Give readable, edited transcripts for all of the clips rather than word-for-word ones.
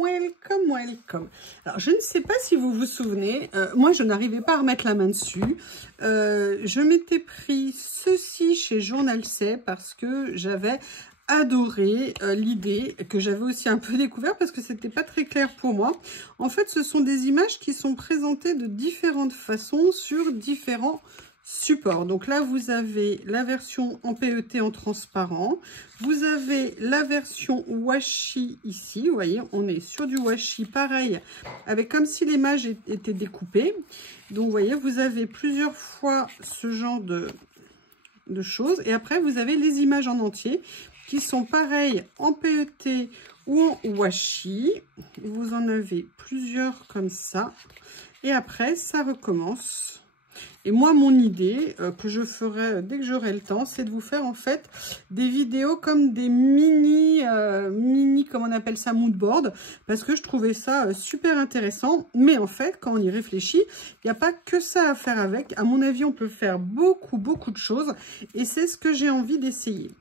welcome, welcome. Alors, je ne sais pas si vous vous souvenez, moi, je n'arrivais pas à remettre la main dessus. Je m'étais pris ceci chez Journal C parce que j'avais adoré l'idée que j'avais aussi un peu découvert parce que c'était pas très clair pour moi. En fait, ce sont des images qui sont présentées de différentes façons sur différents support. Donc là, vous avez la version en PET en transparent. Vous avez la version washi ici. Vous voyez, on est sur du washi pareil, avec comme si l'image était découpée. Donc, vous voyez, vous avez plusieurs fois ce genre de choses. Et après, vous avez les images en entier qui sont pareilles en PET ou en washi. Vous en avez plusieurs comme ça. Et après, ça recommence. Et moi, mon idée que je ferai dès que j'aurai le temps, c'est de vous faire en fait des vidéos comme des mini, comment on appelle ça, mood board, parce que je trouvais ça super intéressant. Mais en fait, quand on y réfléchit, il n'y a pas que ça à faire avec. À mon avis, on peut faire beaucoup de choses et c'est ce que j'ai envie d'essayer.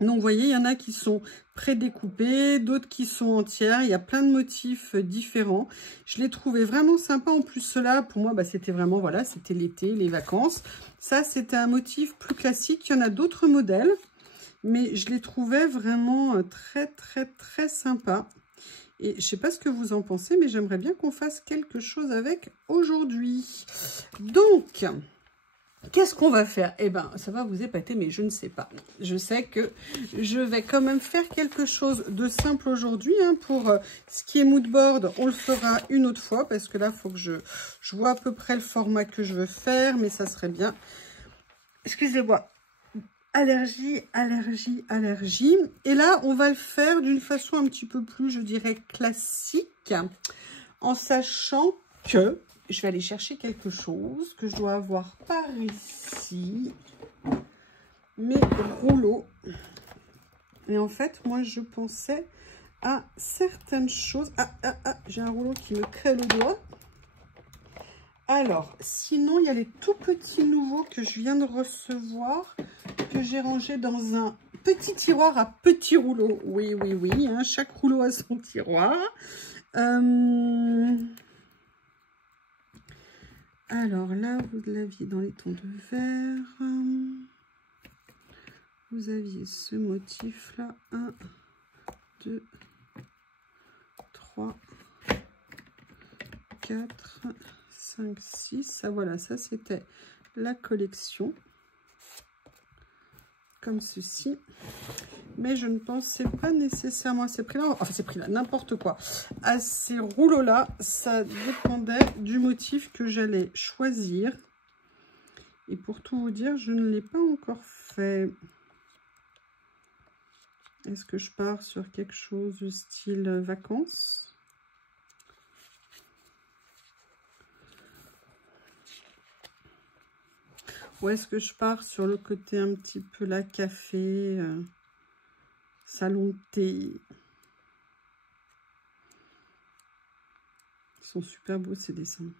Donc, vous voyez, il y en a qui sont prédécoupés, d'autres qui sont entières. Il y a plein de motifs différents. Je l'ai trouvé vraiment sympa. En plus, cela, pour moi, bah, c'était vraiment, voilà, c'était l'été, les vacances. Ça, c'était un motif plus classique. Il y en a d'autres modèles, mais je les trouvais vraiment très sympa. Et je ne sais pas ce que vous en pensez, mais j'aimerais bien qu'on fasse quelque chose avec aujourd'hui. Donc... qu'est-ce qu'on va faire? Eh bien, ça va vous épater, mais je ne sais pas. Je sais que je vais quand même faire quelque chose de simple aujourd'hui. Hein, pour ce qui est moodboard, on le fera une autre fois, parce que là, il faut que je vois à peu près le format que je veux faire, mais ça serait bien. Excusez-moi. Allergie. Et là, on va le faire d'une façon un petit peu plus, je dirais, classique, en sachant que... je vais aller chercher quelque chose que je dois avoir par ici. Mes rouleaux. Et en fait, moi, je pensais à certaines choses. J'ai un rouleau qui me crée le doigt. Alors, sinon, il y a les tout petits nouveaux que je viens de recevoir, que j'ai rangés dans un petit tiroir à petits rouleaux. Oui, hein, chaque rouleau a son tiroir. Alors là, vous l'aviez dans les tons de vert. Vous aviez ce motif-là. 1, 2, 3, 4, 5, 6. Ça, voilà, ça, c'était la collection. Comme ceci. Mais je ne pensais pas nécessairement à ces prix-là. Enfin, ces prix-là, n'importe quoi. À ces rouleaux-là, ça dépendait du motif que j'allais choisir. Et pour tout vous dire, je ne l'ai pas encore fait. Est-ce que je pars sur quelque chose de style vacances? Ou est-ce que je pars sur le côté un petit peu là, café, salon de thé? Ils sont super beaux ces dessins.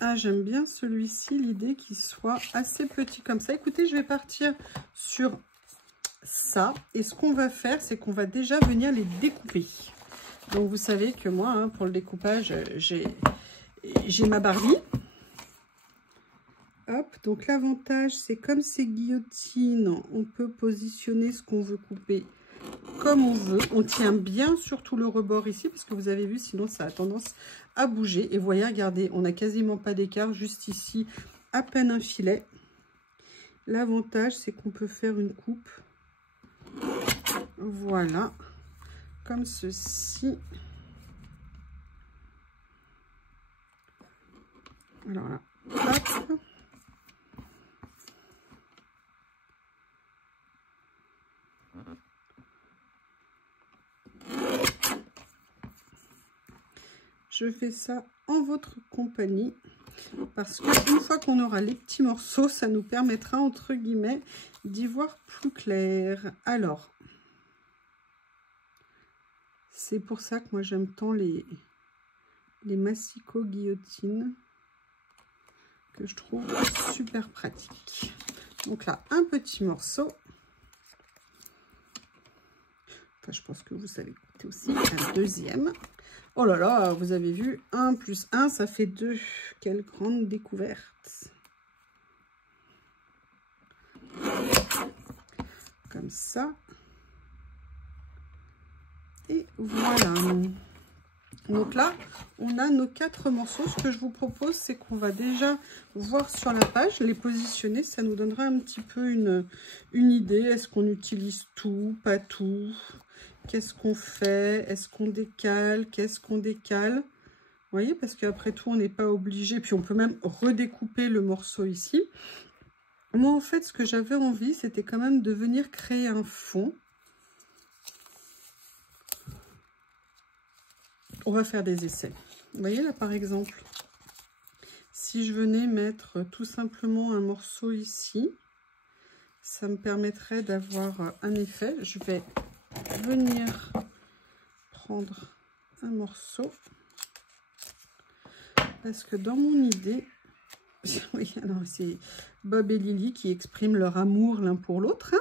Ah, j'aime bien celui-ci, l'idée qu'il soit assez petit comme ça. Écoutez, je vais partir sur ça. Et ce qu'on va faire, c'est qu'on va déjà venir les découper. Donc, vous savez que moi, hein, pour le découpage, j'ai ma Barbie. Hop, donc l'avantage, c'est comme ces guillotines, on peut positionner ce qu'on veut couper comme on veut. On tient bien surtout le rebord ici, parce que vous avez vu, sinon ça a tendance à bouger. Et vous voyez, regardez, on n'a quasiment pas d'écart, juste ici, à peine un filet. L'avantage, c'est qu'on peut faire une coupe. Voilà, comme ceci. Alors là, hop. Je fais ça en votre compagnie parce qu'une fois qu'on aura les petits morceaux, ça nous permettra, entre guillemets, d'y voir plus clair. Alors, c'est pour ça que moi j'aime tant les massicots guillotines, que je trouve super pratiques. Donc là, un petit morceau. Enfin, je pense que vous savez compter aussi. Un deuxième. Oh là là, vous avez vu, 1 plus 1, ça fait 2. Quelle grande découverte. Comme ça. Et voilà. Donc là, on a nos 4 morceaux. Ce que je vous propose, c'est qu'on va déjà voir sur la page, les positionner. Ça nous donnera un petit peu une idée. Est-ce qu'on utilise tout, pas tout? Qu'est-ce qu'on fait? Est-ce qu'on décale? Qu'est-ce qu'on décale? Vous voyez, parce qu'après tout, on n'est pas obligé. Puis on peut même redécouper le morceau ici. Moi, en fait, ce que j'avais envie, c'était quand même de venir créer un fond. On va faire des essais. Vous voyez là, par exemple, si je venais mettre tout simplement un morceau ici, ça me permettrait d'avoir un effet. Je vais venir prendre un morceau parce que dans mon idée, oui, alors c'est Bob et Lily qui expriment leur amour l'un pour l'autre. Hein.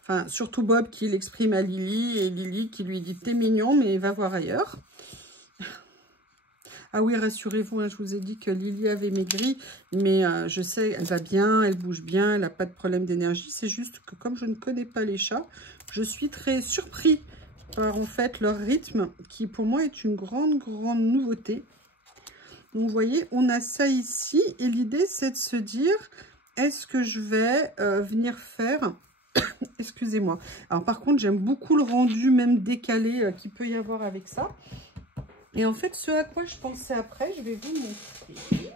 Enfin, surtout Bob qui l'exprime à Lily et Lily qui lui dit « T'es mignon, mais va voir ailleurs ». Ah oui, rassurez-vous, hein, je vous ai dit que Lily avait maigri, mais je sais, elle va bien, elle bouge bien, elle n'a pas de problème d'énergie. C'est juste que comme je ne connais pas les chats, je suis très surpris par en fait leur rythme, qui pour moi est une grande nouveauté. Donc vous voyez, on a ça ici, et l'idée c'est de se dire, est-ce que je vais venir faire... Excusez-moi. Alors par contre, j'aime beaucoup le rendu, même décalé, qu'il peut y avoir avec ça. Et en fait, ce à quoi je pensais après, je vais vous montrer.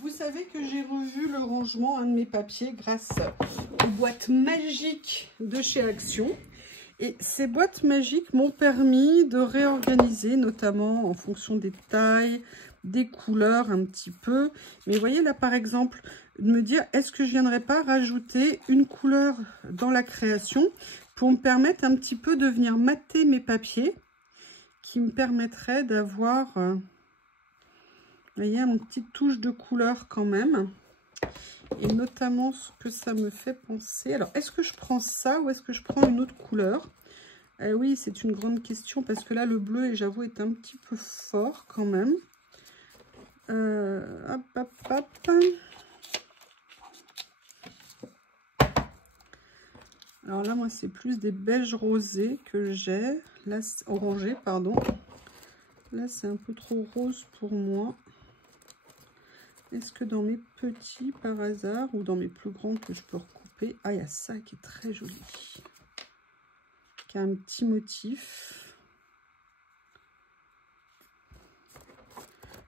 Vous savez que j'ai revu le rangement, un de mes papiers, grâce aux boîtes magiques de chez Action. Et ces boîtes magiques m'ont permis de réorganiser, notamment en fonction des tailles, des couleurs un petit peu. Mais vous voyez là, par exemple, de me dire, est-ce que je ne viendrais pas rajouter une couleur dans la création pour me permettre un petit peu de venir mater mes papiers, qui me permettrait d'avoir, vous voyez, une petite touche de couleur quand même. Et notamment, ce que ça me fait penser... Alors, est-ce que je prends ça ou est-ce que je prends une autre couleur? Oui, c'est une grande question parce que là, le bleu, j'avoue, est un petit peu fort quand même. Hop, hop, hop. Alors là, moi, c'est plus des beiges rosés que j'ai. Là, orangé, pardon. Là, c'est un peu trop rose pour moi. Est-ce que dans mes petits, par hasard, ou dans mes plus grands que je peux recouper... Ah, il y a ça qui est très joli. Qui a un petit motif.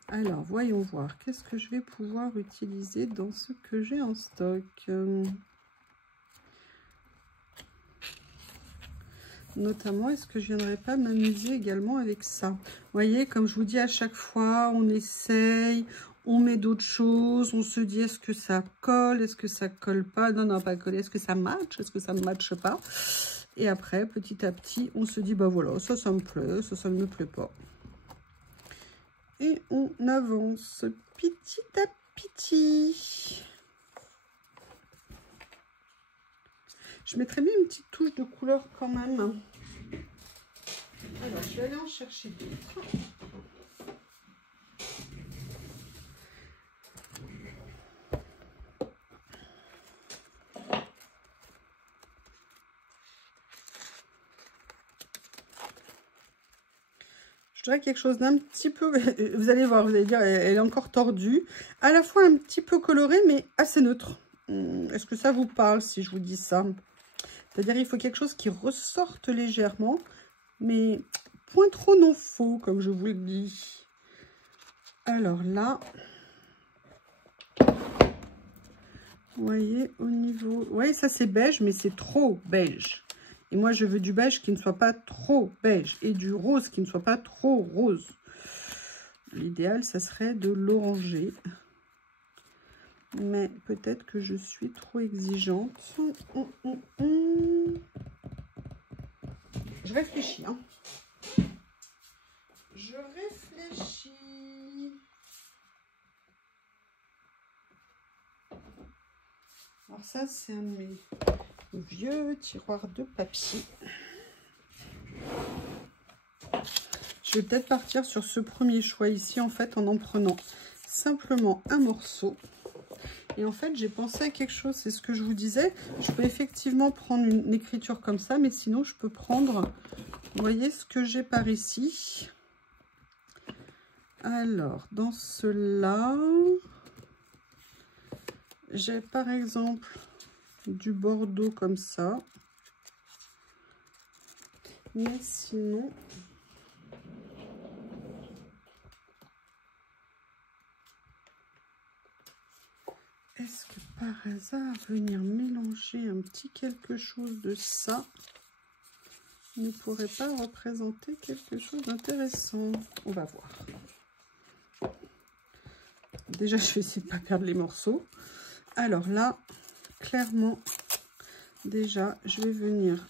Alors, voyons voir. Qu'est-ce que je vais pouvoir utiliser dans ce que j'ai en stock? Notamment, est-ce que je ne viendrai pas m'amuser également avec ça? Vous voyez, comme je vous dis à chaque fois, on essaye, on met d'autres choses, on se dit est-ce que ça colle, est-ce que ça colle pas? Non, non, pas coller, est-ce que ça match, est-ce que ça ne matche pas? Et après, petit à petit, on se dit, bah voilà, ça me plaît, ça ne me plaît pas. Et on avance petit à petit. Je mettrais bien une petite touche de couleur quand même. Alors, je vais aller en chercher d'autres. Je dirais quelque chose d'un petit peu... Vous allez voir, vous allez dire, elle est encore tordue. À la fois un petit peu colorée, mais assez neutre. Est-ce que ça vous parle si je vous dis ça? C'est-à-dire, il faut quelque chose qui ressorte légèrement, mais point trop non faux, comme je vous le dis. Alors là, vous voyez, au niveau... Oui, ça c'est beige, mais c'est trop beige. Et moi, je veux du beige qui ne soit pas trop beige et du rose qui ne soit pas trop rose. L'idéal, ça serait de l'oranger. Mais peut-être que je suis trop exigeante. Je réfléchis, hein. Je réfléchis. Alors ça, c'est un de mes vieux tiroirs de papier. vais peut-être partir sur ce premier choix ici, en fait, en prenant simplement un morceau. Et en fait, j'ai pensé à quelque chose, c'est ce que je vous disais. Je peux effectivement prendre une écriture comme ça, mais sinon, je peux prendre, vous voyez ce que j'ai par ici. Alors, dans cela, j'ai par exemple du bordeaux comme ça. Mais sinon, est-ce que par hasard, venir mélanger un petit quelque chose de ça ne pourrait pas représenter quelque chose d'intéressant? On va voir. Déjà, je vais essayer de ne pas perdre les morceaux. Alors là, clairement, déjà, je vais venir...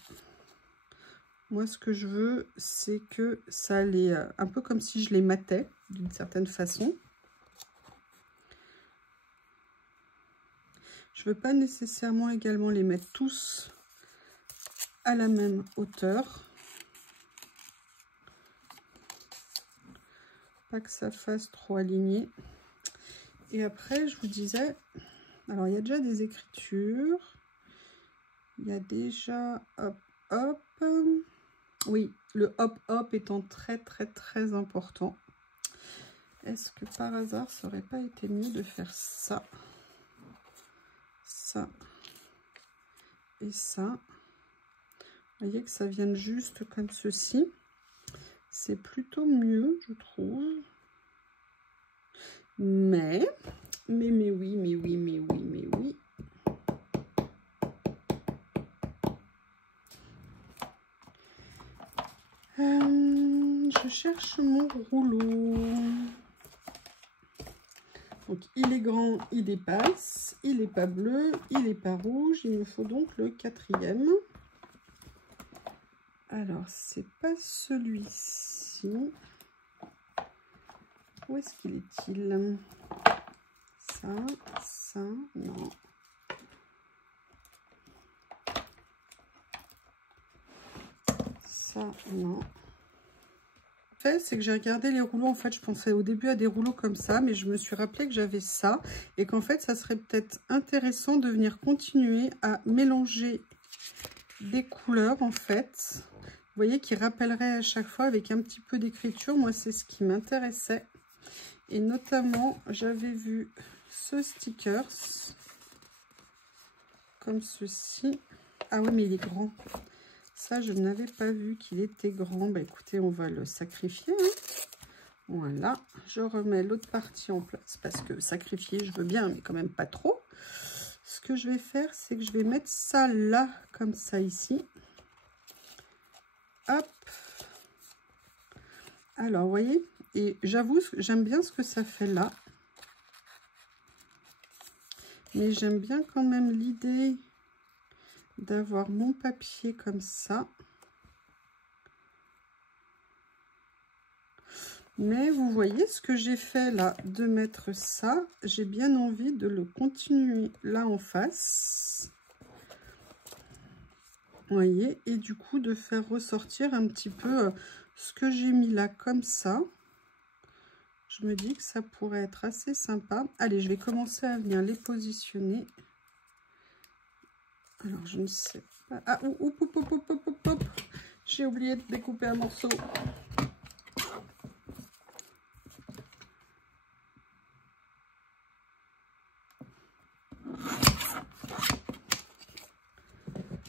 Moi, ce que je veux, c'est que ça allait un peu comme si je les matais, d'une certaine façon. Je ne veux pas nécessairement également les mettre tous à la même hauteur. Pas que ça fasse trop aligné. Et après, je vous disais, alors il y a déjà des écritures. Il y a déjà hop, hop. Oui, le hop, hop étant très, très important. Est-ce que par hasard, ça aurait pas été mieux de faire ça? Ça et ça. Vous voyez que ça vienne juste comme ceci. C'est plutôt mieux, je trouve. Mais oui. Je cherche mon rouleau. Donc, il est grand, il dépasse, il n'est pas bleu, il n'est pas rouge. Il me faut donc le 4e. Alors, c'est pas celui-ci. Où est-ce qu'il est-il? Ça, non. Ça, non. C'est que j'ai regardé les rouleaux, en fait je pensais au début à des rouleaux comme ça, mais je me suis rappelé que j'avais ça et qu'en fait ça serait peut-être intéressant de venir continuer à mélanger des couleurs en fait, vous voyez, qui rappellerait à chaque fois avec un petit peu d'écriture. Moi c'est ce qui m'intéressait, et notamment j'avais vu ce stickers comme ceci. Ah oui, mais il est grand. Ça, je n'avais pas vu qu'il était grand. Bah écoutez, on va le sacrifier, hein. Voilà, je remets l'autre partie en place parce que sacrifier, je veux bien, mais quand même pas trop. Ce que je vais faire, c'est que je vais mettre ça là, comme ça ici. Hop. Alors, vous voyez, et j'avoue, j'aime bien ce que ça fait là. Mais j'aime bien quand même l'idée d'avoir mon papier comme ça. Mais vous voyez ce que j'ai fait là, de mettre ça, j'ai bien envie de le continuer là en face. Vous voyez, et du coup de faire ressortir un petit peu ce que j'ai mis là comme ça. Je me dis que ça pourrait être assez sympa. Allez, je vais commencer à venir les positionner. Alors, je ne sais pas... Ah, hop. J'ai oublié de découper un morceau.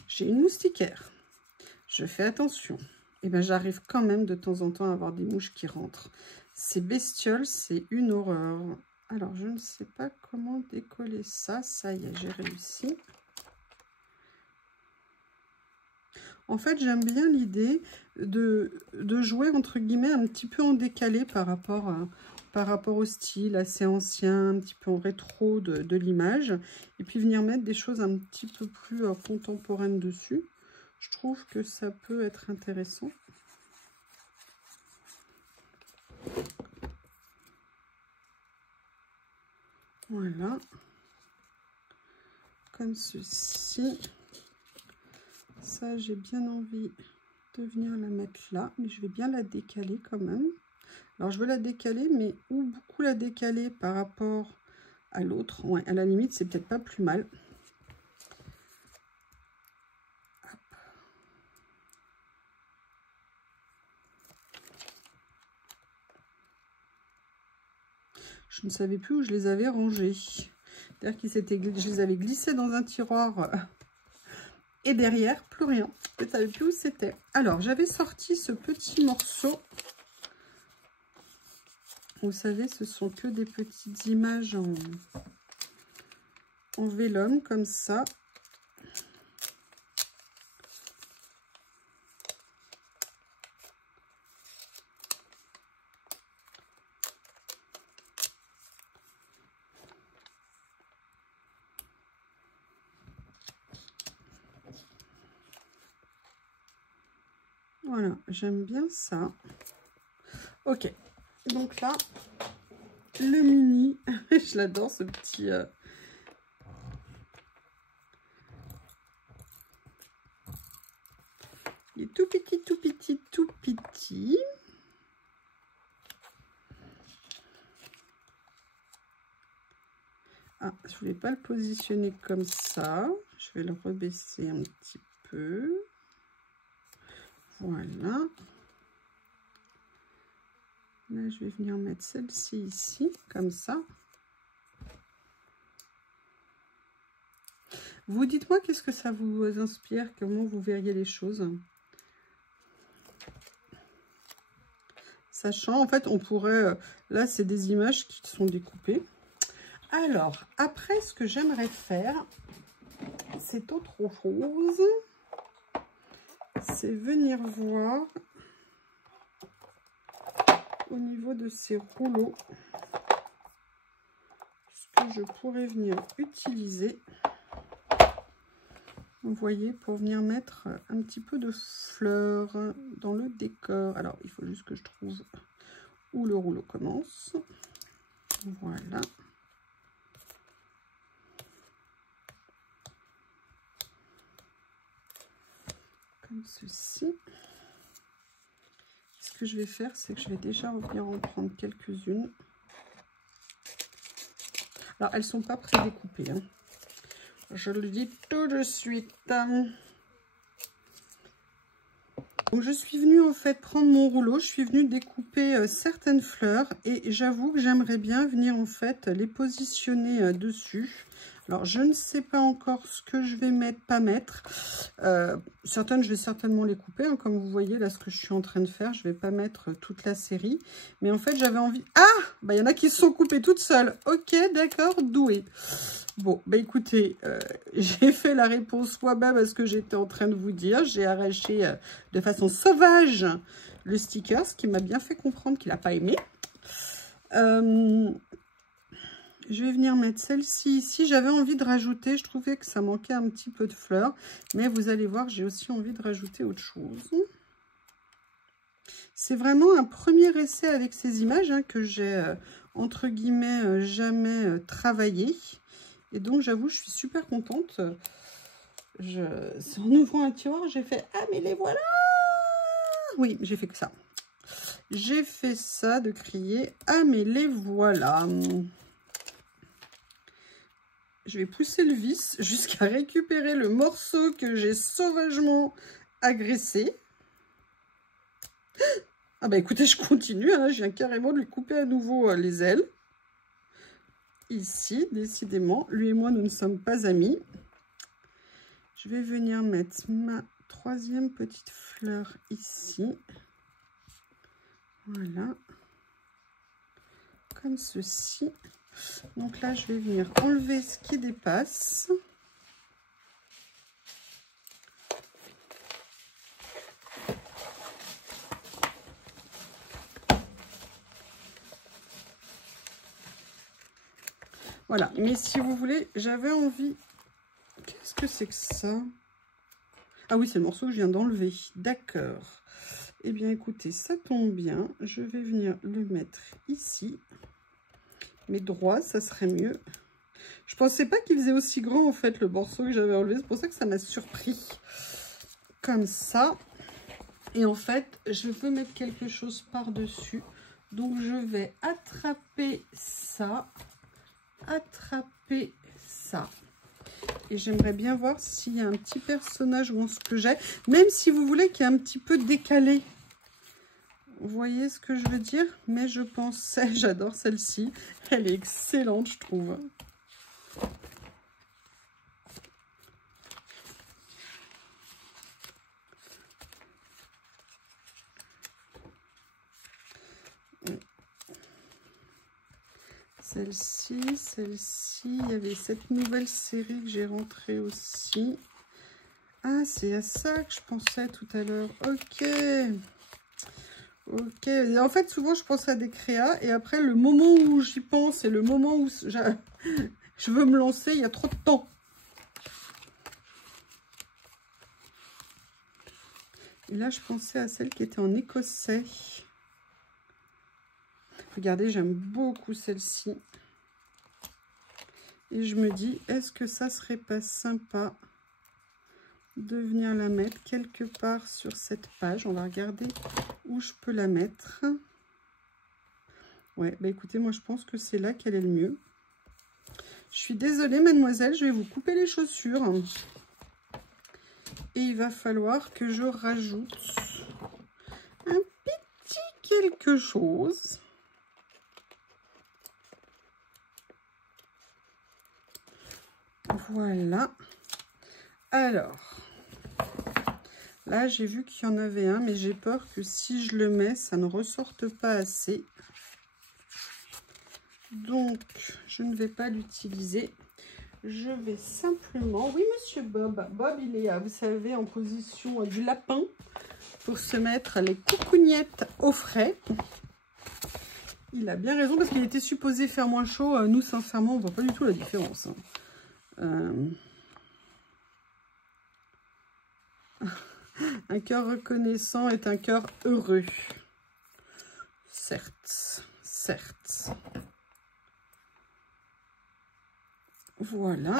J'ai une moustiquaire. Je fais attention. Et bien, j'arrive quand même de temps en temps à avoir des mouches qui rentrent. Ces bestioles, c'est une horreur. Alors, je ne sais pas comment décoller ça. Ça y est, j'ai réussi. En fait, j'aime bien l'idée de jouer, entre guillemets, un petit peu en décalé par rapport au style assez ancien, un petit peu en rétro de l'image. Et puis venir mettre des choses un petit peu plus contemporaines dessus. Je trouve que ça peut être intéressant. Voilà. Comme ceci. Ça, j'ai bien envie de venir la mettre là, mais je vais bien la décaler quand même. Alors, je veux la décaler, mais ou beaucoup la décaler par rapport à l'autre. Ouais, à la limite, c'est peut-être pas plus mal. Hop. Je ne savais plus où je les avais rangés. C'est-à-dire je les avais glissés dans un tiroir et derrière, plus rien. Je ne savais plus où c'était. Alors, j'avais sorti ce petit morceau. Vous savez, ce sont que des petites images en vélum, comme ça. Voilà, j'aime bien ça. Ok, donc là, le mini, je l'adore ce petit... Il est tout petit, tout petit, tout petit. Ah, je voulais pas le positionner comme ça. Je vais le rebaisser un petit peu. Voilà. Là, je vais venir mettre celle-ci ici, comme ça. Vous dites-moi qu'est-ce que ça vous inspire, comment vous verriez les choses. Sachant, en fait, on pourrait... là, c'est des images qui sont découpées. Alors, après, ce que j'aimerais faire, c'est autre chose. C'est venir voir au niveau de ces rouleaux ce que je pourrais venir utiliser. Vous voyez, pour venir mettre un petit peu de fleurs dans le décor. Alors, il faut juste que je trouve où le rouleau commence. Voilà. Comme ceci. Ce que je vais faire, c'est que je vais déjà revenir en prendre quelques-unes. Alors, elles ne sont pas prédécoupées, hein. Je le dis tout de suite. Donc, je suis venue en fait prendre mon rouleau. Je suis venue découper certaines fleurs. Et j'avoue que j'aimerais bien venir en fait les positionner dessus. Alors, je ne sais pas encore ce que je vais mettre, pas mettre. Certaines, je vais certainement les couper. Hein, comme vous voyez, là, ce que je suis en train de faire, je ne vais pas mettre toute la série. Mais en fait, j'avais envie... Ah, bah, y en a qui se sont coupées toutes seules. Ok, d'accord, doué. Bon, bah écoutez, j'ai fait la réponse moi-même à ce que j'étais en train de vous dire. J'ai arraché de façon sauvage le sticker, ce qui m'a bien fait comprendre qu'il n'a pas aimé. Je vais venir mettre celle-ci ici. J'avais envie de rajouter, je trouvais que ça manquait un petit peu de fleurs. Mais vous allez voir, j'ai aussi envie de rajouter autre chose. C'est vraiment un premier essai avec ces images hein, que j'ai, entre guillemets, jamais travaillé. Et donc, j'avoue, je suis super contente. En ouvrant un tiroir, j'ai fait « Ah, mais les voilà !» Oui, j'ai fait que ça. J'ai fait ça de crier « Ah, mais les voilà !» Je vais pousser le vis jusqu'à récupérer le morceau que j'ai sauvagement agressé. Ah bah écoutez, je continue, hein, je viens carrément de lui couper à nouveau les ailes. Ici, décidément, lui et moi, nous ne sommes pas amis. Je vais venir mettre ma troisième petite fleur ici. Voilà. Comme ceci. Donc là, je vais venir enlever ce qui dépasse. Voilà, mais si vous voulez, j'avais envie... Qu'est-ce que c'est que ça? Ah oui, c'est le morceau que je viens d'enlever. D'accord. Eh bien, écoutez, ça tombe bien. Je vais venir le mettre ici. Mais droit, ça serait mieux. Je pensais pas qu'il faisait aussi grand, en fait, le morceau que j'avais enlevé. C'est pour ça que ça m'a surpris. Comme ça. Et en fait, je veux mettre quelque chose par-dessus. Donc, je vais attraper ça. Attraper ça. Et j'aimerais bien voir s'il y a un petit personnage ou ce que j'ai. Même si vous voulez qu'il y ait un petit peu décalé. Vous voyez ce que je veux dire? Mais je pensais, j'adore celle-ci. Elle est excellente, je trouve. Celle-ci, il y avait cette nouvelle série que j'ai rentrée aussi. Ah, c'est à ça que je pensais tout à l'heure. Ok. Ok. Et en fait, souvent, je pense à des créas. Et après, le moment où j'y pense et le moment où je veux me lancer, il y a trop de temps. Et là, je pensais à celle qui était en écossais. Regardez, j'aime beaucoup celle-ci. Et je me dis, est-ce que ça serait pas sympa de venir la mettre quelque part sur cette page? On va regarder où je peux la mettre. Ouais, bah écoutez, moi je pense que c'est là qu'elle est le mieux. Je suis désolée, mademoiselle, je vais vous couper les chaussures. Et il va falloir que je rajoute un petit quelque chose. Voilà. Alors, là, j'ai vu qu'il y en avait un, mais j'ai peur que si je le mets, ça ne ressorte pas assez. Donc, je ne vais pas l'utiliser. Je vais simplement... Oui, monsieur Bob. Bob, il est, vous savez, en position du lapin pour se mettre les coucougnettes au frais. Il a bien raison parce qu'il était supposé faire moins chaud. Nous, sincèrement, on ne voit pas du tout la différence. Un cœur reconnaissant est un cœur heureux. Certes, certes. Voilà.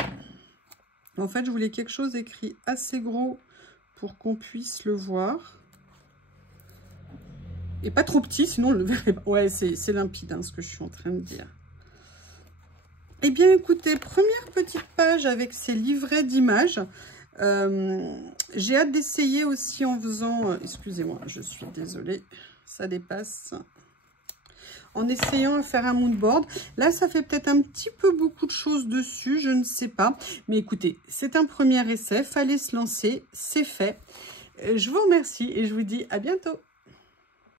En fait, je voulais quelque chose écrit assez gros pour qu'on puisse le voir. Et pas trop petit, sinon on le verrait pas. Ouais, c'est limpide, hein, ce que je suis en train de dire. Eh bien, écoutez, première petite page avec ces livrets d'images. J'ai hâte d'essayer aussi en faisant... excusez-moi, je suis désolée, ça dépasse. En essayant à faire un mood board. Là, ça fait peut-être un petit peu beaucoup de choses dessus, je ne sais pas. Mais écoutez, c'est un premier essai, fallait se lancer, c'est fait. Je vous remercie et je vous dis à bientôt.